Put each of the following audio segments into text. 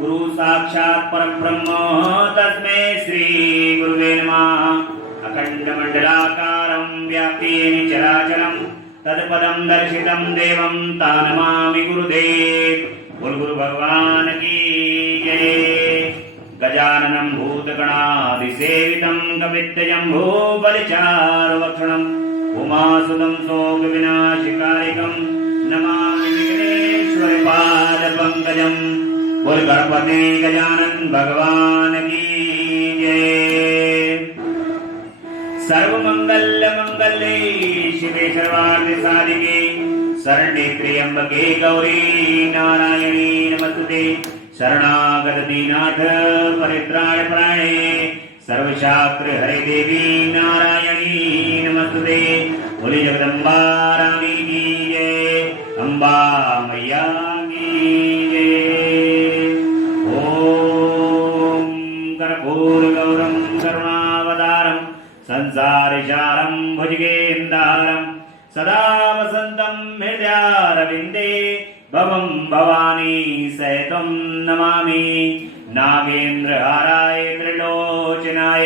गुरु साक्षात् परब्रह्म तस्मै श्री गुरुवे नमः। अखण्डमण्डलाकारं व्याप्तेन चराचरं तत्पदं दर्शितं देवं तानमामि गुरुदेव। बोल गुरु भगवान की जय। गजाननं भूतगणादिसेवितं कपित्तजम्बूफलचारुभक्षणं उमासुतं शोकविनाशकारिकं नमामि विघ्नेश्वरपादपङ्कजं। बोल गणपति गजानन भगवान की जय। सर्वमंगलमंगले शिवे सर्वार्थ साधिके शरण्ये त्र्यंबके गौरी नारायणी नमस्तुते। शरणागत दीनाथ परित्राणपरायणे सर्वशास्त्र हरे देवी नारायणी नमस्तुते। बोली जगदम्बा रानी की जय। अम्बा मैया की जय। ओम कर्पूरगौरं करुणावतारं संसारसारं भुजगेन्द्रहारं सदा वसन्तं हृदयारविन्दे भवं भवानी सहितं नमामि। नागेन्द्रहाराय त्रिलोचनाय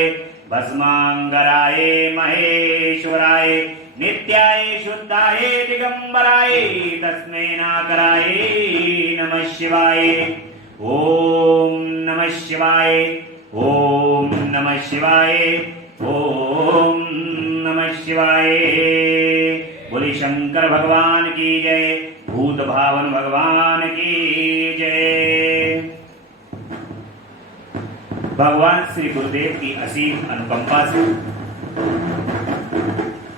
भस्मांगराय महेश्वराय नित्याय शुद्धाय दिगंबराय तस्मै नागराय नमः शिवाय। ओम नमः शिवाय। ओम नमः शिवाय। ओम नमः शिवाय। बोली शंकर भगवान की जय। भूत भावन भगवान की जय। भगवान श्री गुरुदेव की असीम अनुकंपा से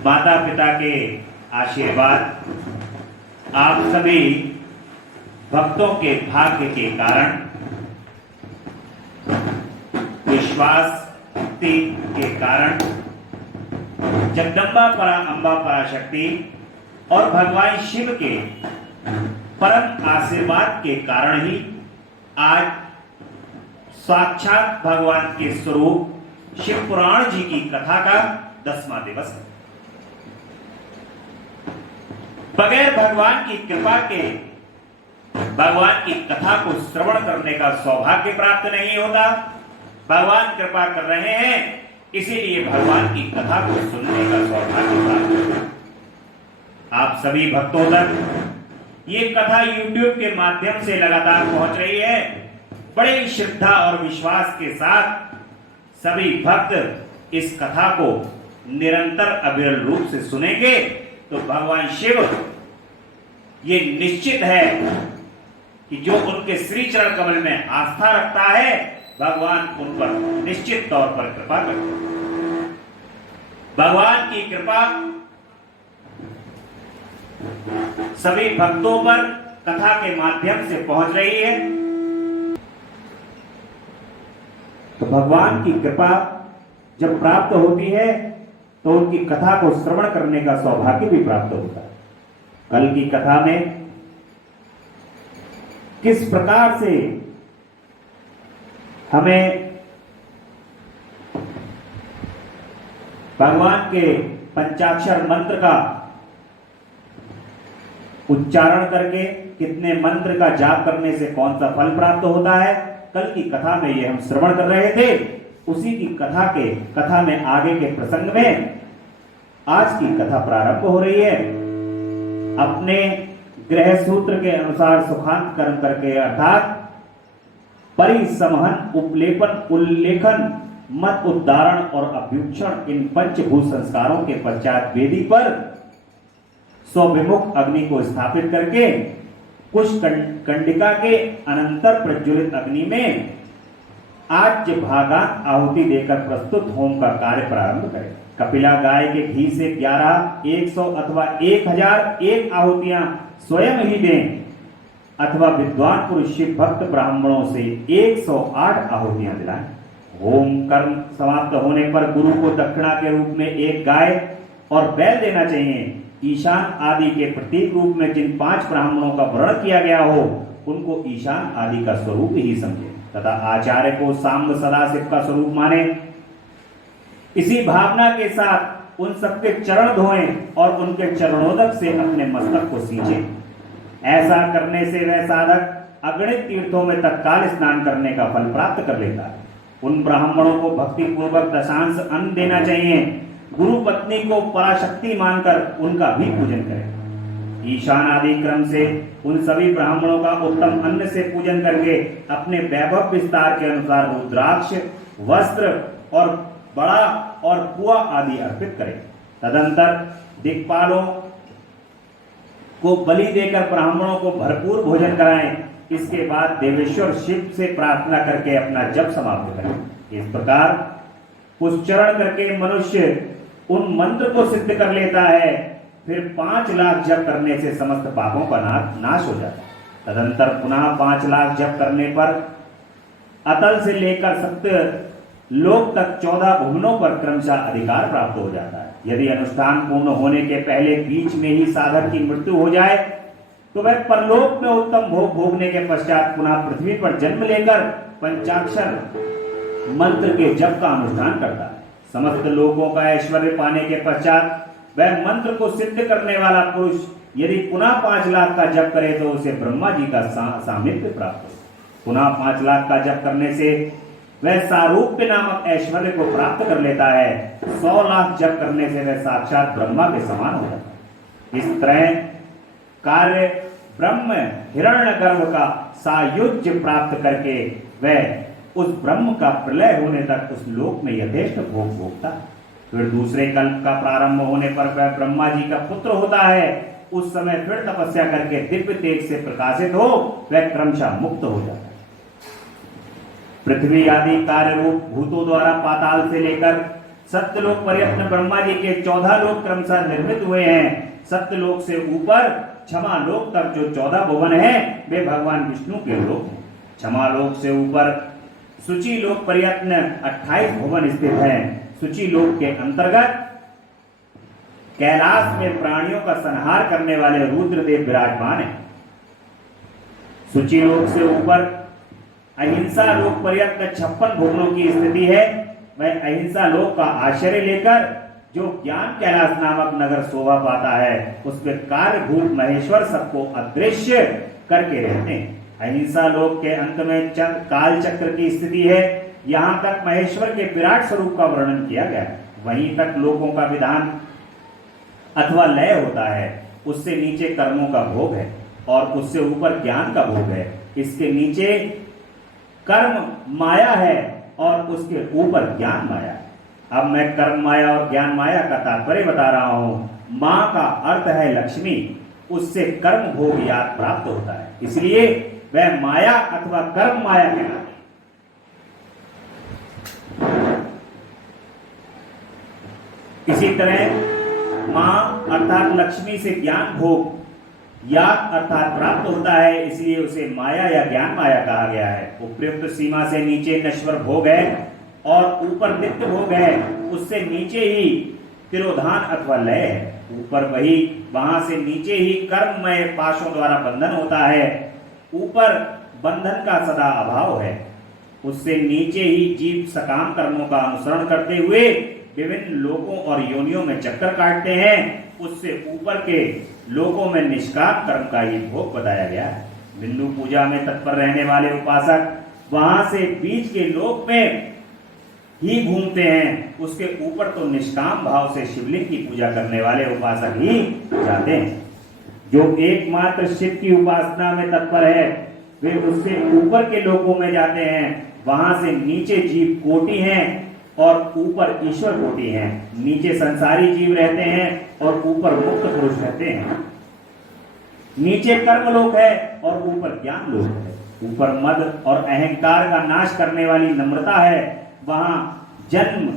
माता पिता के आशीर्वाद आप सभी भक्तों के भाग्य के कारण विश्वास भक्ति के कारण जगदम्बा परा अम्बा पराशक्ति और भगवान शिव के परम आशीर्वाद के कारण ही आज साक्षात भगवान के स्वरूप शिव पुराण जी की कथा का 10वां दिवस है। बगैर भगवान की कृपा के भगवान की कथा को श्रवण करने का सौभाग्य प्राप्त नहीं होता। भगवान कृपा कर रहे हैं इसीलिए भगवान की कथा को सुनने का सौभाग्य प्राप्त होता। आप सभी भक्तों तक ये कथा YouTube के माध्यम से लगातार पहुंच रही है। बड़े श्रद्धा और विश्वास के साथ सभी भक्त इस कथा को निरंतर अविरल रूप से सुनेंगे तो भगवान शिव ये निश्चित है कि जो उनके श्री चरण कमल में आस्था रखता है भगवान उन पर निश्चित तौर पर कृपा करते हैं। भगवान की कृपा सभी भक्तों पर कथा के माध्यम से पहुंच रही है। तो भगवान की कृपा जब प्राप्त होती है तो उनकी कथा को श्रवण करने का सौभाग्य भी प्राप्त होता है। कल की कथा में किस प्रकार से हमें भगवान के पंचाक्षर मंत्र का उच्चारण करके कितने मंत्र का जाप करने से कौन सा फल प्राप्त होता है, कल की कथा में ये हम श्रवण कर रहे थे। उसी की कथा में आगे के प्रसंग में आज की कथा प्रारंभ हो रही है। अपने ग्रह सूत्र के अनुसार सुखांत कर्म करके अर्थात परिसमहन उपलेपन उल्लेखन मत उद्धारण और अभ्युक्षण इन पंचभूत संस्कारों के पश्चात वेदी पर स्वभिमुख अग्नि को स्थापित करके कुछ कंडिका के अनंतर प्रज्वलित अग्नि में आज्य भागा आहुति देकर प्रस्तुत होम का कार्य प्रारंभ करें। कपिला गाय के घी से 11, 100 अथवा 1001 आहुतियां स्वयं ही दें अथवा विद्वान पुरुष शिव भक्त ब्राह्मणों से 108 आहुतियां दिलाएं। होम कर्म समाप्त होने पर गुरु को दक्षिणा के रूप में एक गाय और बैल देना चाहिए। ईशान आदि के प्रतीक रूप में जिन 5 ब्राह्मणों का वर्णन किया गया हो उनको ईशान आदि का स्वरूप ही समझे तथा आचार्य को साम्ब सदाशिव का स्वरूप माने। इसी भावना के साथ उन सबके चरण धोएं और उनके चरणोदक से अपने मस्तक को सींचें। ऐसा करने से वह साधक अगणित तीर्थों में तत्काल स्नान करने का फल प्राप्त कर लेता है। उन ब्राह्मणों को भक्ति पूर्वक दशांश अन्न देना चाहिए। गुरु पत्नी को पराशक्ति मानकर उनका भी पूजन करें। ईशान आदि क्रम से उन सभी ब्राह्मणों का उत्तम अन्न से पूजन करके अपने वैभव विस्तार के अनुसार रुद्राक्ष, वस्त्र और बड़ा और पुआ आदि अर्पित करें। तदंतर दिक्पालों को बलि देकर ब्राह्मणों को भरपूर भोजन कराएं। इसके बाद देवेश्वर शिव से प्रार्थना करके अपना जप समाप्त करें। इस प्रकार पुष्चरण करके मनुष्य उन मंत्र को सिद्ध कर लेता है। फिर 5 लाख जप करने से समस्त पापों का नाश हो जाता है। तदंतर पुनः 5 लाख जप करने पर अतल से लेकर सप्त लोक तक 14 भुवनों पर क्रमशः अधिकार प्राप्त हो जाता है। यदि अनुष्ठान पूर्ण होने के पहले बीच में ही साधक की मृत्यु हो जाए तो वह परलोक में उत्तम भोग भोगने के पश्चात पुनः पृथ्वी पर जन्म लेकर पंचाक्षर मंत्र के जप का अनुष्ठान करता है। समस्त लोगों का ऐश्वर्य पाने के पश्चात वह मंत्र को सिद्ध करने वाला पुरुष यदि पुनः 5 लाख का जप करे तो उसे ब्रह्मा जी का सामीप्य प्राप्त हो। पुनः 5 लाख का जप करने से वह सारूप्य नामक ऐश्वर्य को प्राप्त कर लेता है। 100 लाख जप करने से वह साक्षात ब्रह्मा के समान हो जाता है। इस तरह कार्य ब्रह्म हिरण्यगर्भ का सायुज्य प्राप्त करके वह उस ब्रह्म का प्रलय होने तक उस लोक में यथेष्ट भोग भोगता। फिर दूसरे कल्प का प्रारंभ होने पर वह ब्रह्मा जी का पुत्र होता है। उस समय फिर तपस्या करके दिव्य तेज से प्रकाशित हो वह क्रमशः मुक्त हो जाता है। पृथ्वी आदि कार्य रूप भूतों द्वारा पाताल से लेकर सत्यलोक पर्यंत ब्रह्मा जी के 14 लोक क्रमशः निर्मित हुए हैं। सत्यलोक से ऊपर क्षमा लोक तक जो 14 भुवन हैं वे भगवान विष्णु के लोक हैं। क्षमा लोक से ऊपर सूची लोक पर्यंत 28 भुवन स्थित हैं। सूची लोक के अंतर्गत कैलाश में प्राणियों का संहार करने वाले रुद्रदेव विराजमान हैं। सूची लोक से ऊपर अहिंसा लोक पर्यंत 56 भुवनों की स्थिति है। वह अहिंसा लोक का आश्रय लेकर जो ज्ञान कैलाश नामक नगर शोभा पाता है उसमें कार्यभूत महेश्वर सबको अदृश्य करके रहते हैं। अहिंसा लोक के अंत में काल चक्र की स्थिति है। यहाँ तक महेश्वर के विराट स्वरूप का वर्णन किया गया है। वहीं तक लोकों का विधान अथवा लय होता है। उससे नीचे कर्मों का भोग है और उससे ऊपर ज्ञान का भोग है। इसके नीचे कर्म माया है और उसके ऊपर ज्ञान माया है। अब मैं कर्म माया और ज्ञान माया का तात्पर्य बता रहा हूं। मां का अर्थ है लक्ष्मी, उससे कर्म भोग याद प्राप्त होता है, इसलिए वह माया अथवा कर्म माया कहलाती है। इसी तरह मां अर्थात लक्ष्मी से ज्ञान भोग याद अर्थात प्राप्त होता है, इसलिए उसे माया या ज्ञान माया कहा गया है। उपयुक्त सीमा से नीचे नश्वर भोग है और ऊपर नित्य भोग है। उससे नीचे ही तिरोधान अथवा लय है। ऊपर वही वहां से नीचे ही कर्ममय पाशों द्वारा बंधन होता है। ऊपर बंधन का सदा अभाव है। उससे नीचे ही जीव सकाम कर्मों का अनुसरण करते हुए विभिन्न लोकों और योनियों में चक्कर काटते हैं। उससे ऊपर के लोकों में निष्काम कर्म का ही भोग बताया गया है। बिंदु पूजा में तत्पर रहने वाले उपासक वहां से बीच के लोक में ही घूमते हैं। उसके ऊपर तो निष्काम भाव से शिवलिंग की पूजा करने वाले उपासक ही जाते हैं। जो एकमात्र शिव की उपासना में तत्पर है वे उससे ऊपर के लोकों में जाते हैं। वहां से नीचे जीव कोटि हैं और ऊपर ईश्वर कोटि हैं। नीचे संसारी जीव रहते हैं और ऊपर मुक्त पुरुष रहते हैं। नीचे कर्मलोक है और ऊपर ज्ञान लोक है। ऊपर मद और अहंकार का नाश करने वाली नम्रता है। वहां जन्म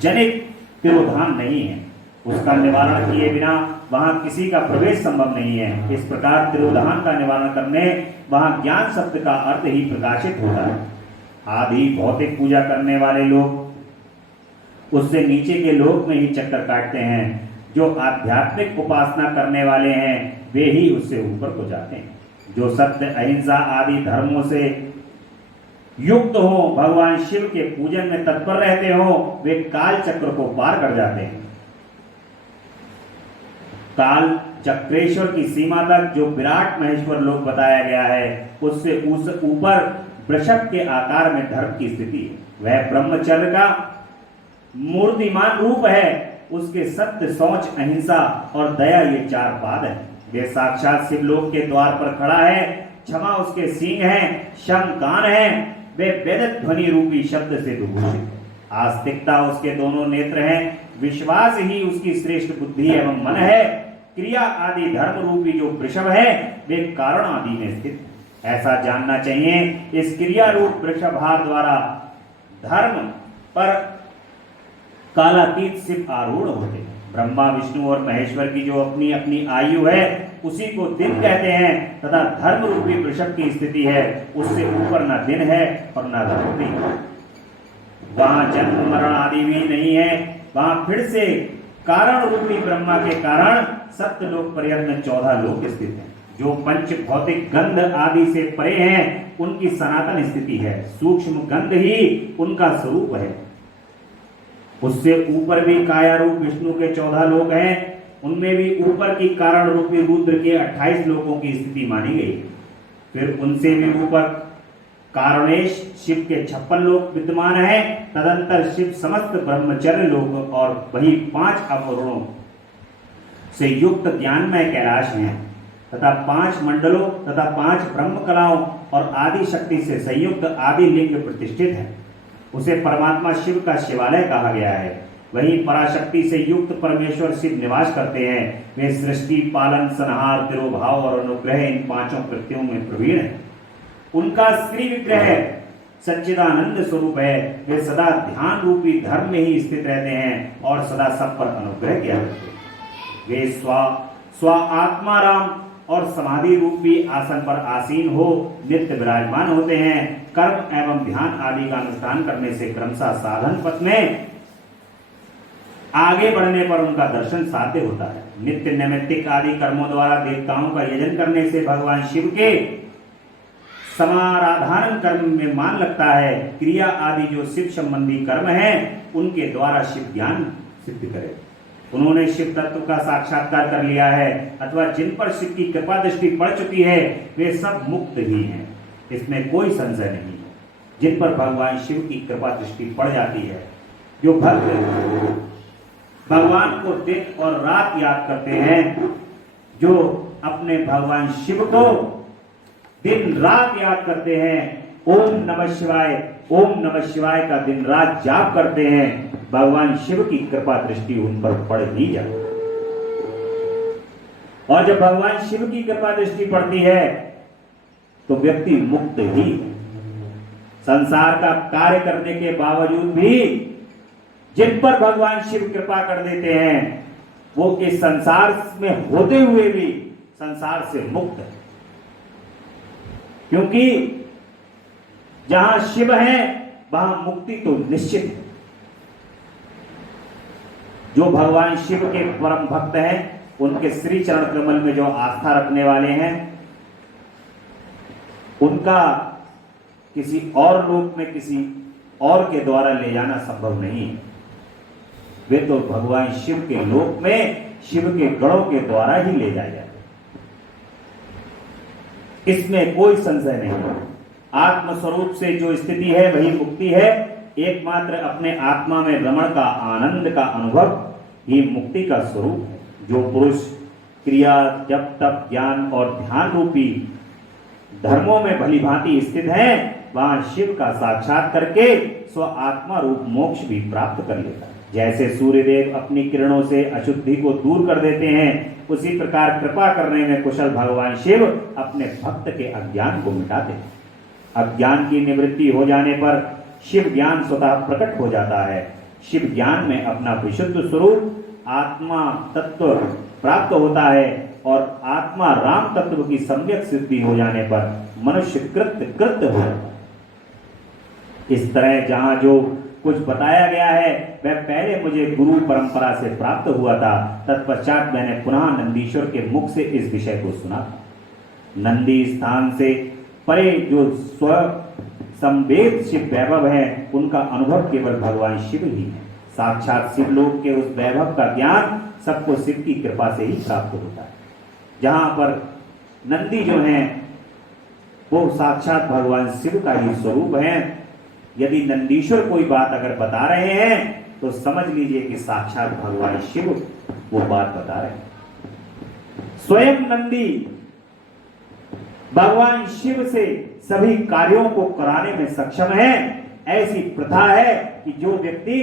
जनित तिरोधान नहीं है। उसका निवारण किए बिना वहां किसी का प्रवेश संभव नहीं है। इस प्रकार तिरोधान का निवारण करने वहां ज्ञान शब्द का अर्थ ही प्रकाशित होता है। आदि भौतिक पूजा करने वाले लोग उससे नीचे के लोक में ही चक्कर काटते हैं। जो आध्यात्मिक उपासना करने वाले हैं वे ही उससे ऊपर को जाते हैं। जो सत्य अहिंसा आदि धर्मों से युक्त हो, भगवान शिव के पूजन में तत्पर रहते हो, वे काल चक्र को पार कर जाते हैं। काल चक्रेश्वर की सीमा तक जो विराट महेश्वर लोक बताया गया है, उससे उस ऊपर वृषभ के आकार में धर्म की स्थिति है। वह ब्रह्मचर्य का मूर्तिमान रूप है। उसके सत्य, शौच, अहिंसा और दया ये 4 पाद हैं। वे साक्षात शिवलोक के द्वार पर खड़ा है। क्षमा उसके सींग हैं, शम कान है। वे वेद ध्वनि रूपी शब्द से विभूषित है। आस्तिकता उसके दोनों नेत्र हैं। विश्वास ही उसकी श्रेष्ठ बुद्धि एवं मन है। क्रिया आदि धर्म रूपी जो वृषभ है, वे कारण आदि में स्थित है। ऐसा जानना चाहिए, इस क्रिया रूप वृषभार द्वारा धर्म पर कालातीत शिव आरूढ़ होते हैं। ब्रह्मा, विष्णु और महेश्वर की जो अपनी अपनी आयु है, उसी को दिन कहते हैं, तथा धर्म रूपी वृषभ की स्थिति है, उससे ऊपर न दिन है और न रात्रि। वहां जन्म मरण आदि भी नहीं है। वहां फिर से कारण रूपी ब्रह्मा के कारण सत्यलोक पर्यंत 14 लोक स्थित हैं। जो पंच भौतिक गंध आदि से परे हैं, उनकी सनातन स्थिति है। सूक्ष्म गंध ही उनका स्वरूप है। उससे ऊपर भी काया रूप विष्णु के 14 लोक हैं। उनमें भी ऊपर की कारण रूपी रुद्र के 28 लोकों की स्थिति मानी गई। फिर उनसे भी ऊपर कारणेश शिव के 56 लोक विद्यमान है। तदंतर शिव समस्त ब्रह्मचर्य लोक और वही 5 अवरोणों से युक्त ज्ञानमय कैलाश हैं, तथा 5 मंडलों तथा 5 ब्रह्म कलाओं और आदि शक्ति से संयुक्त आदि लिंग प्रतिष्ठित है। उसे परमात्मा शिव का शिवालय कहा गया है। वहीं पराशक्ति से युक्त परमेश्वर शिव निवास करते हैं। वे सृष्टि, पालन, संहार, तिरोभाव और अनुग्रह इन 5 कृत्यों में प्रवीण है। उनका श्री विग्रह सच्चिदानंद स्वरूप है। वे सदा ध्यान रूपी धर्म में ही स्थित रहते हैं और सदा सब पर अनुग्रह किया करते हैं। वे स्व आत्माराम और समाधि रूपी आसन पर आसीन हो नित्य विराजमान होते हैं। कर्म एवं ध्यान आदि का अनुष्ठान करने से क्रमशः साधन पथ में आगे बढ़ने पर उनका दर्शन साध्य होता है। नित्य नैमित्तिक आदि कर्मों द्वारा देवताओं का यजन करने से भगवान शिव के समाराधन कर्म में मान लगता है। क्रिया आदि जो शिव संबंधी कर्म है, उनके द्वारा शिव ज्ञान सिद्ध करे। उन्होंने शिव तत्व का साक्षात्कार कर लिया है अथवा जिन पर शिव की कृपा दृष्टि पड़ चुकी है, वे सब मुक्त ही हैं। इसमें कोई संशय नहीं है। जिन पर भगवान शिव की कृपा दृष्टि पड़ जाती है, जो भक्त भगवान को दिन और रात याद करते हैं, जो अपने भगवान शिव को दिन रात याद करते हैं, ओम नमः शिवाय का दिन रात जाप करते हैं, भगवान शिव की कृपा दृष्टि उन पर पड़ ही जाती है। और जब भगवान शिव की कृपा दृष्टि पड़ती है, तो व्यक्ति मुक्त ही। संसार का कार्य करने के बावजूद भी जिन पर भगवान शिव कृपा कर देते हैं, वो इस संसार में होते हुए भी संसार से मुक्त है। क्योंकि जहां शिव है, वहां मुक्ति तो निश्चित है। जो भगवान शिव के परम भक्त हैं, उनके श्री चरण कमल में जो आस्था रखने वाले हैं, उनका किसी और रूप में किसी और के द्वारा ले जाना संभव नहीं है। वे तो भगवान शिव के लोक में शिव के गणों के द्वारा ही ले जाए जाते। इसमें कोई संशय नहीं है। आत्मस्वरूप से जो स्थिति है, वही मुक्ति है। एकमात्र अपने आत्मा में रमण का आनंद का अनुभव ही मुक्ति का स्वरूप है। जो पुरुष क्रिया, जप, तप, ज्ञान और ध्यान रूपी धर्मों में भली भांति स्थित है, वहां शिव का साक्षात करके स्व आत्मा रूप मोक्ष भी प्राप्त कर लेता है। जैसे सूर्यदेव अपनी किरणों से अशुद्धि को दूर कर देते हैं, उसी प्रकार कृपा करने में कुशल भगवान शिव अपने भक्त के अज्ञान को मिटाते हैं। अज्ञान की निवृत्ति हो जाने पर शिव ज्ञान स्वतः प्रकट हो जाता है। शिव ज्ञान में अपना विशुद्ध स्वरूप आत्मा तत्व प्राप्त होता है और आत्मा राम तत्व की सम्यक सिद्धि हो जाने पर मनुष्य कृत्य हो जाता है। इस तरह जहां जो कुछ बताया गया है, वह पहले मुझे गुरु परंपरा से प्राप्त हुआ था। तत्पश्चात मैंने पुनः नंदीश्वर के मुख से इस विषय को सुना था। नंदी स्थान से परे जो स्व संवेद शिव वैभव है, उनका अनुभव केवल भगवान शिव ही है। साक्षात शिवलोक के उस वैभव का ज्ञान सबको शिव की कृपा से ही प्राप्त होता है। जहां पर नंदी जो हैं वो साक्षात भगवान शिव का ही स्वरूप है। यदि नंदीश्वर कोई बात अगर बता रहे हैं तो समझ लीजिए कि साक्षात भगवान शिव वो बात बता रहे हैं। स्वयं नंदी भगवान शिव से सभी कार्यों को कराने में सक्षम है। ऐसी प्रथा है कि जो व्यक्ति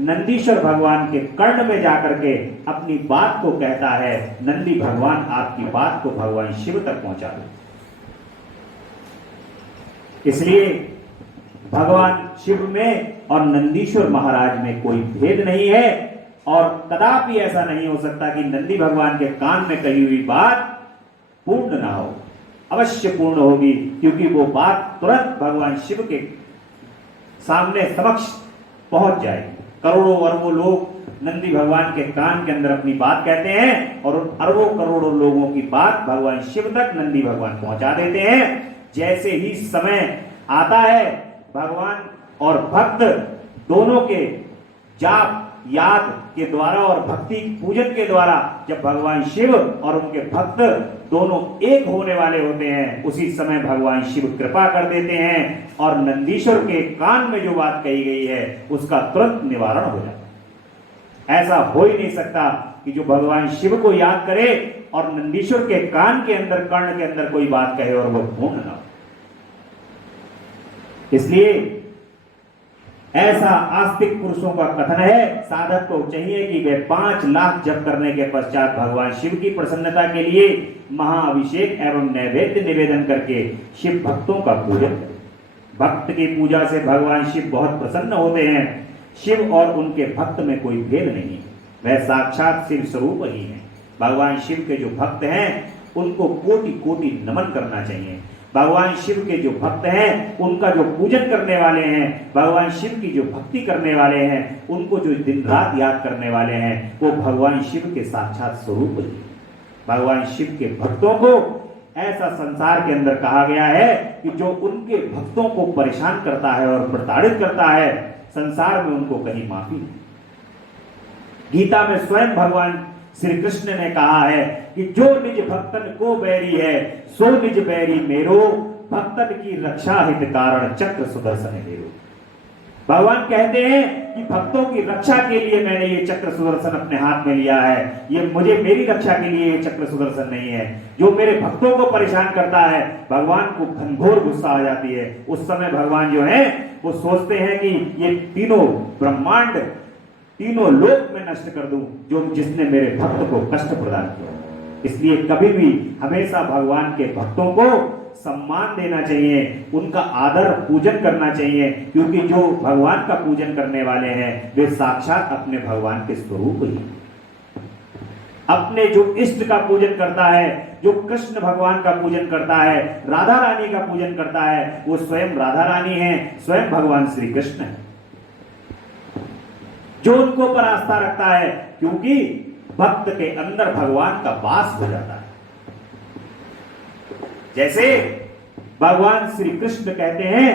नंदीश्वर भगवान के कर्ण में जाकर के अपनी बात को कहता है, नंदी भगवान आपकी बात को भगवान शिव तक पहुंचा दे। इसलिए भगवान शिव में और नंदीश्वर महाराज में कोई भेद नहीं है और कदापि ऐसा नहीं हो सकता कि नंदी भगवान के कान में कही हुई बात पूर्ण ना हो। अवश्य पूर्ण होगी, क्योंकि वो बात तुरंत भगवान शिव के सामने समक्ष पहुंच जाएगी। करोड़ों अरबों लोग नंदी भगवान के कान के अंदर अपनी बात कहते हैं और उन अरबों करोड़ों लोगों की बात भगवान शिव तक नंदी भगवान पहुंचा देते हैं। जैसे ही समय आता है, भगवान और भक्त दोनों के जाप याद के द्वारा और भक्ति पूजन के द्वारा जब भगवान शिव और उनके भक्त दोनों एक होने वाले होते हैं, उसी समय भगवान शिव कृपा कर देते हैं और नंदीश्वर के कान में जो बात कही गई है उसका तुरंत निवारण हो जाता है। ऐसा हो ही नहीं सकता कि जो भगवान शिव को याद करे और नंदीश्वर के कान के अंदर, कर्ण के अंदर कोई बात कहे और वो पूर्ण ना हो। इसलिए ऐसा आस्तिक पुरुषों का कथन है, साधक को चाहिए कि वे 5 लाख जप करने के पश्चात भगवान शिव की प्रसन्नता के लिए महाअभिषेक एवं नैवेद्य निवेदन करके शिव भक्तों का पूजन करें। भक्त की पूजा से भगवान शिव बहुत प्रसन्न होते हैं। शिव और उनके भक्त में कोई भेद नहीं है, वह साक्षात शिव स्वरूप ही है। भगवान शिव के जो भक्त हैं उनको कोटि कोटि नमन करना चाहिए। भगवान शिव के जो भक्त हैं, उनका जो पूजन करने वाले हैं, भगवान शिव की जो भक्ति करने वाले हैं, उनको जो दिन रात याद करने वाले हैं, वो भगवान शिव के साक्षात स्वरूप ही। भगवान शिव के भक्तों को ऐसा संसार के अंदर कहा गया है कि जो उनके भक्तों को परेशान करता है और प्रताड़ित करता है, संसार में उनको कहीं माफी नहीं। गीता में स्वयं भगवान श्री कृष्ण ने कहा है कि जो निज भक्तन को बैरी है सो निज बैरी मेरो, भक्तन की रक्षा हित कारण चक्र सुदर्शन मेरो। भगवान कहते हैं कि भक्तों की रक्षा के लिए मैंने ये चक्र सुदर्शन अपने हाथ में लिया है। ये मुझे मेरी रक्षा के लिए ये चक्र सुदर्शन नहीं है। जो मेरे भक्तों को परेशान करता है, भगवान को घनघोर गुस्सा आ जाती है। उस समय भगवान जो है वो सोचते हैं कि ये तीनों ब्रह्मांड, तीनों लोक में नष्ट कर दूं जो जिसने मेरे भक्त को कष्ट प्रदान किया। इसलिए कभी भी हमेशा भगवान के भक्तों को सम्मान देना चाहिए, उनका आदर पूजन करना चाहिए, क्योंकि जो भगवान का पूजन करने वाले हैं वे साक्षात अपने भगवान के स्वरूप ही। अपने जो इष्ट का पूजन करता है, जो कृष्ण भगवान का पूजन करता है, राधा रानी का पूजन करता है, वो स्वयं राधा रानी है, स्वयं भगवान श्री कृष्ण है। जो उनको पर आस्था रखता है, क्योंकि भक्त के अंदर भगवान का वास हो जाता है। जैसे भगवान श्री कृष्ण कहते हैं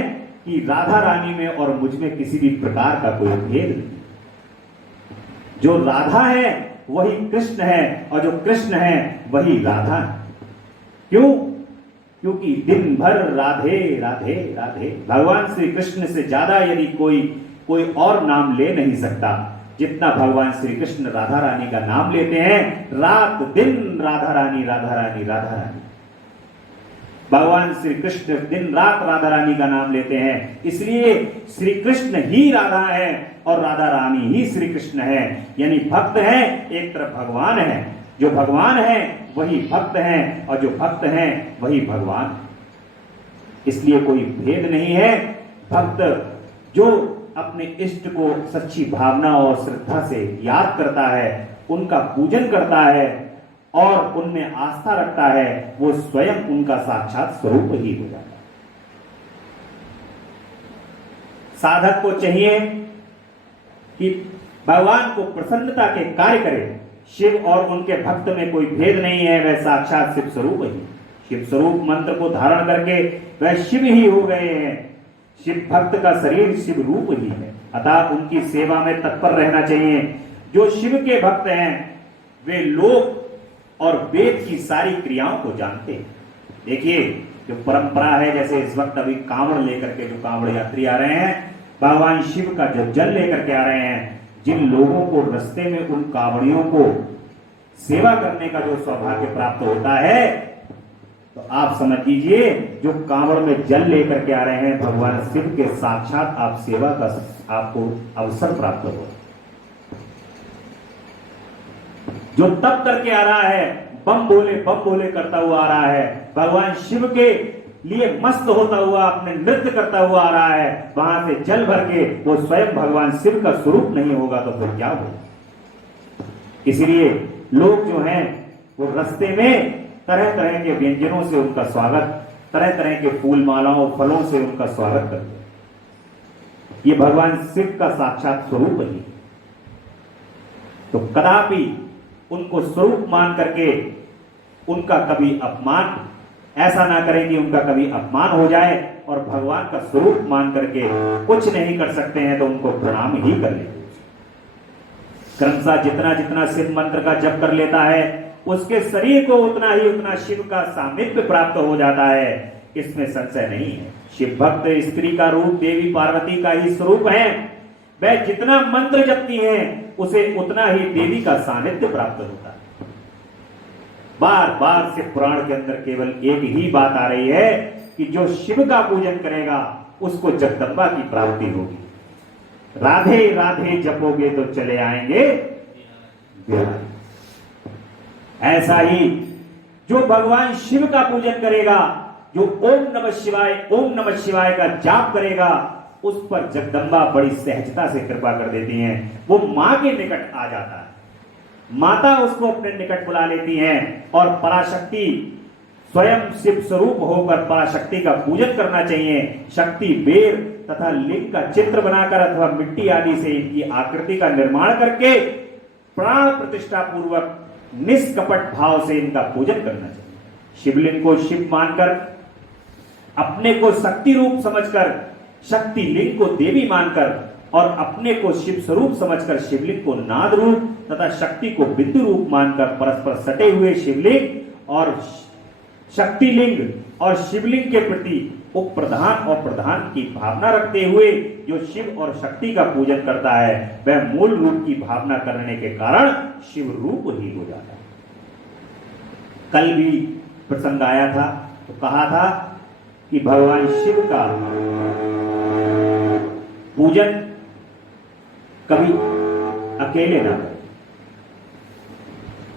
कि राधा रानी में और मुझ में किसी भी प्रकार का कोई भेद नहीं। जो राधा है वही कृष्ण है और जो कृष्ण है वही राधा है। क्यों? क्योंकि दिन भर राधे राधे राधे। भगवान श्री कृष्ण से ज्यादा यदि कोई और नाम ले नहीं सकता जितना भगवान श्री कृष्ण राधा रानी का नाम लेते हैं। रात दिन राधा रानी राधा रानी राधा रानी। भगवान श्री कृष्ण दिन रात राधा रानी का नाम लेते हैं, इसलिए श्री कृष्ण ही राधा है और राधा रानी ही श्री कृष्ण है। यानी भक्त है एक तरफ भगवान है, जो भगवान है वही भक्त है और जो भक्त है वही भगवान। इसलिए कोई भेद नहीं है। भक्त जो अपने इष्ट को सच्ची भावना और श्रद्धा से याद करता है, उनका पूजन करता है और उनमें आस्था रखता है, वो स्वयं उनका साक्षात स्वरूप ही हो जाता है। साधक को चाहिए कि भगवान को प्रसन्नता के कार्य करे। शिव और उनके भक्त में कोई भेद नहीं है, वह साक्षात शिव स्वरूप ही। शिव स्वरूप मंत्र को धारण करके वह शिव ही हो गए हैं। शिव भक्त का शरीर शिव रूप ही है, अतः उनकी सेवा में तत्पर रहना चाहिए। जो शिव के भक्त हैं वे लोक और वेद की सारी क्रियाओं को जानते हैं। देखिए जो परंपरा है, जैसे इस वक्त अभी कांवड़ लेकर के जो कांवड़ यात्री आ रहे हैं, भगवान शिव का जो जल लेकर के आ रहे हैं, जिन लोगों को रास्ते में उन कांवड़ियों को सेवा करने का जो सौभाग्य प्राप्त होता है, तो आप समझ लीजिए जो कांवड़ में जल लेकर के आ रहे हैं, भगवान शिव के साक्षात आप सेवा का आपको अवसर प्राप्त हो। जो तप करके आ रहा है, बम बोले करता हुआ आ रहा है, भगवान शिव के लिए मस्त होता हुआ अपने नृत्य करता हुआ आ रहा है, वहां से जल भर के वो स्वयं भगवान शिव का स्वरूप नहीं होगा तो फिर क्या होगा। इसलिए लोग जो हैं वो रास्ते में तरह तरह के व्यंजनों से उनका स्वागत, तरह तरह के फूल मालाओं फलों से उनका स्वागत करते हैं। ये भगवान शिव का साक्षात स्वरूप ही। तो कदापि उनको स्वरूप मान करके उनका कभी अपमान ऐसा ना करें कि उनका कभी अपमान हो जाए, और भगवान का स्वरूप मान करके कुछ नहीं कर सकते हैं तो उनको प्रणाम ही कर लेते। क्रमशः जितना जितना शिव मंत्र का जप कर लेता है, उसके शरीर को उतना शिव का सामिप्य प्राप्त हो जाता है, इसमें संशय नहीं है। शिव भक्त स्त्री का रूप देवी पार्वती का ही स्वरूप है। वह जितना मंत्र जपती हैं उसे उतना ही देवी का सानिध्य प्राप्त होता है। बार बार शिव पुराण के अंदर केवल एक ही बात आ रही है कि जो शिव का पूजन करेगा उसको जगदम्बा की प्राप्ति होगी। राधे राधे जपोगे तो चले आएंगे बिहारी। ऐसा ही जो भगवान शिव का पूजन करेगा, जो ओम नमः शिवाय का जाप करेगा, उस पर जगदम्बा बड़ी सहजता से कृपा कर देती हैं। वो मां के निकट आ जाता है, माता उसको अपने निकट बुला लेती हैं, और पराशक्ति स्वयं शिव स्वरूप होकर पराशक्ति का पूजन करना चाहिए। शक्ति बेर तथा लिंग का चित्र बनाकर अथवा मिट्टी आदि से इनकी आकृति का निर्माण करके प्राण प्रतिष्ठा पूर्वक निष्कपट भाव से इनका पूजन करना चाहिए। शिवलिंग को शिव मानकर, अपने को शक्ति रूप समझकर, शक्ति लिंग को देवी मानकर, और अपने को शिव स्वरूप समझकर शिवलिंग को नाद रूप तथा शक्ति को बिंदु रूप मानकर परस्पर सटे हुए शिवलिंग और शक्तिलिंग और शिवलिंग के प्रति उपप्रधान और प्रधान की भावना रखते हुए जो शिव और शक्ति का पूजन करता है, वह मूल रूप की भावना करने के कारण शिव रूप ही हो जाता है। कल भी प्रसंग आया था तो कहा था कि भगवान शिव का पूजन कभी अकेले ना करें।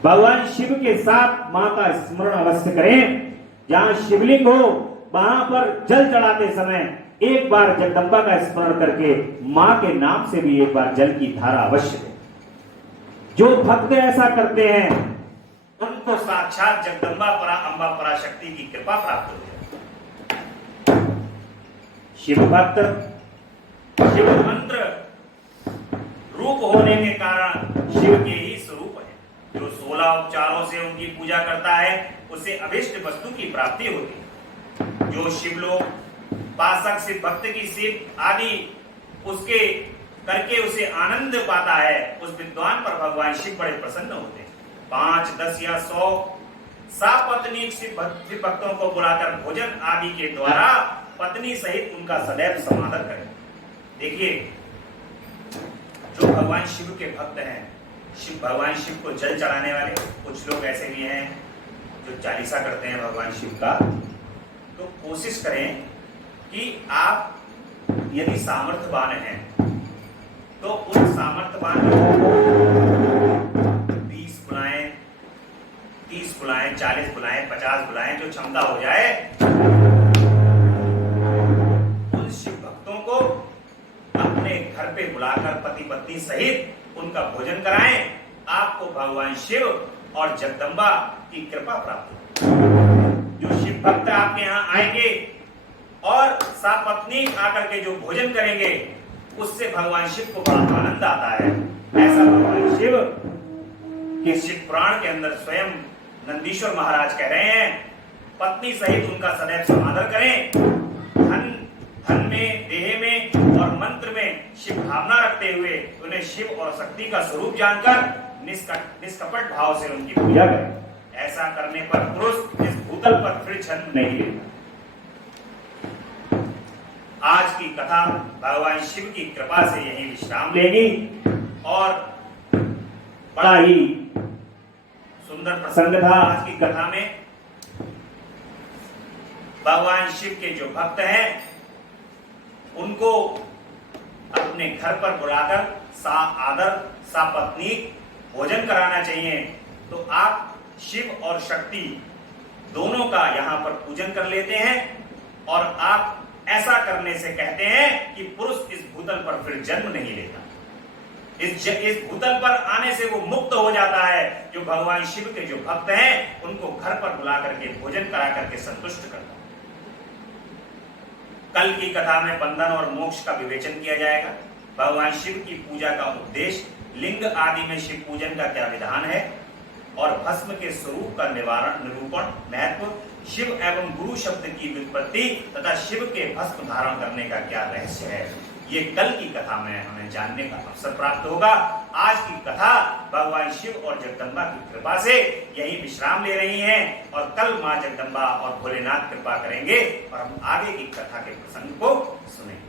भगवान शिव के साथ मां का स्मरण अवश्य करें। जहां शिवलिंग हो वहां पर जल चढ़ाते समय एक बार जगदम्बा का स्मरण करके मां के नाम से भी एक बार जल की धारा अवश्य दें। जो भक्त ऐसा करते हैं उनको साक्षात जगदम्बा अम्बा पराशक्ति की कृपा प्राप्त हो जाती है। शिव भक्त शिव मंत्र रूप होने के कारण शिव के ही स्वरूप है। जो 16 उपचारों से उनकी पूजा करता है उसे अभिष्ट वस्तु की प्राप्ति होती है। जो शिव लोग पासक शिव भक्त की शिव आदि उसके करके उसे आनंद पाता है, उस विद्वान पर भगवान शिव बड़े प्रसन्न होते हैं। 5, 10 या 100 सापत्नी शिव भक्तों को बुलाकर भोजन आदि के द्वारा पत्नी सहित उनका सदैव समादर करें। देखिए जो भगवान शिव के भक्त हैं, भगवान शिव को जल चढ़ाने वाले कुछ लोग ऐसे भी हैं जो चालीसा करते हैं भगवान शिव का, तो कोशिश करें कि आप यदि सामर्थ्यवान हैं तो उन सामर्थ्यवान लोगों को 20 बुलाएं, 30 बुलाएं, 40 बुलाएं, 50 बुलाएं, जो क्षमता हो जाए उन शिव भक्तों को अपने घर पे बुलाकर पति पत्नी सहित उनका भोजन कराएं। आपको भगवान शिव और जगदम्बा की कृपा प्राप्त होगी। जो शिव भक्त आपके यहाँ आएंगे और सापत्नी आकर के जो भोजन करेंगे उससे भगवान शिव को बड़ा आनंद आता है। ऐसा भगवान शिव के शिव पुराण के अंदर स्वयं नंदीश्वर महाराज कह रहे हैं, पत्नी सहित उनका सदैव समादर करें। धन में, देह में और मंत्र में शिव भावना रखते हुए उन्हें शिव और शक्ति का स्वरूप जानकर निष्कपट भाव से उनकी पूजा करें। ऐसा करने पर पुरुष इस भूतल पर फिर जन्म नहीं लेता। आज की कथा भगवान शिव की कृपा से यही विश्राम लेगी और बड़ा ही सुंदर प्रसंग था आज की कथा में। भगवान शिव के जो भक्त हैं उनको अपने घर पर बुलाकर आदर पत्नी भोजन कराना चाहिए। तो आप शिव और शक्ति दोनों का यहाँ पर पूजन कर लेते हैं और आप ऐसा करने से कहते हैं कि पुरुष इस भूतल पर फिर जन्म नहीं लेता। इस भूतल पर आने से वो मुक्त हो जाता है। जो भगवान शिव के जो भक्त हैं उनको घर पर बुला करके भोजन करा करके संतुष्ट करता है। कल की कथा में बंधन और मोक्ष का विवेचन किया जाएगा। भगवान शिव की पूजा का उद्देश्य, लिंग आदि में शिव पूजन का क्या विधान है और भस्म के स्वरूप का निरूपण, महत्व, शिव एवं गुरु शब्द की व्युत्पत्ति तथा शिव के भस्म धारण करने का क्या रहस्य है, ये कल की कथा में हमें जानने का अवसर प्राप्त होगा। आज की कथा भगवान शिव और जगदम्बा की कृपा से यही विश्राम ले रही हैं और कल मां जगदम्बा और भोलेनाथ कृपा करेंगे और हम आगे की कथा के प्रसंग को सुनेंगे।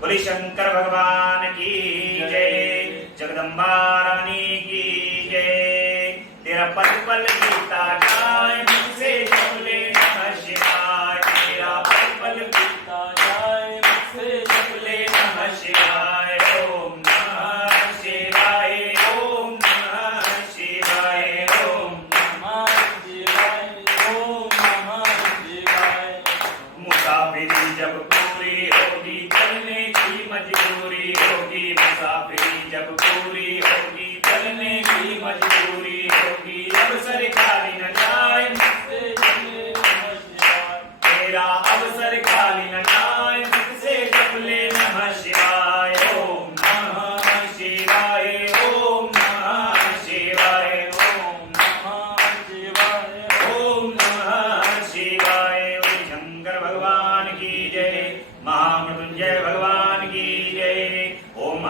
बोले शंकर भगवान की जय, जगदम्बा रानी की जय। तेरा पल पल बीता जाए मुझसे जपले नमः शिवाय, तेरा पल पल बीता जाए मुझसे जपले नमः शिवाय। ओम नमः शिवाय, ओम नमः शिवाय, ओम नमः शिवाय, ओम नमः शिवाय। मुसाफिरी जब पूरी होगी चलने की मजबूरी होगी, मुसाफिरी जब पूरी होगी चलने की मजबूरी होगी। अवसर खाली न जाए मुझसे जपले नमः शिवाय, तेरा अवसर खाली न जाए मुझसे जपले नमः शिवाय। ओम नमः शिवाय, ओम नमः शिवाय, ओम नमः शिवाय, ओम नमः शिवाय। ओम शंकर भगवान की जय, महामृत्युंजय भगवान की जय। ओम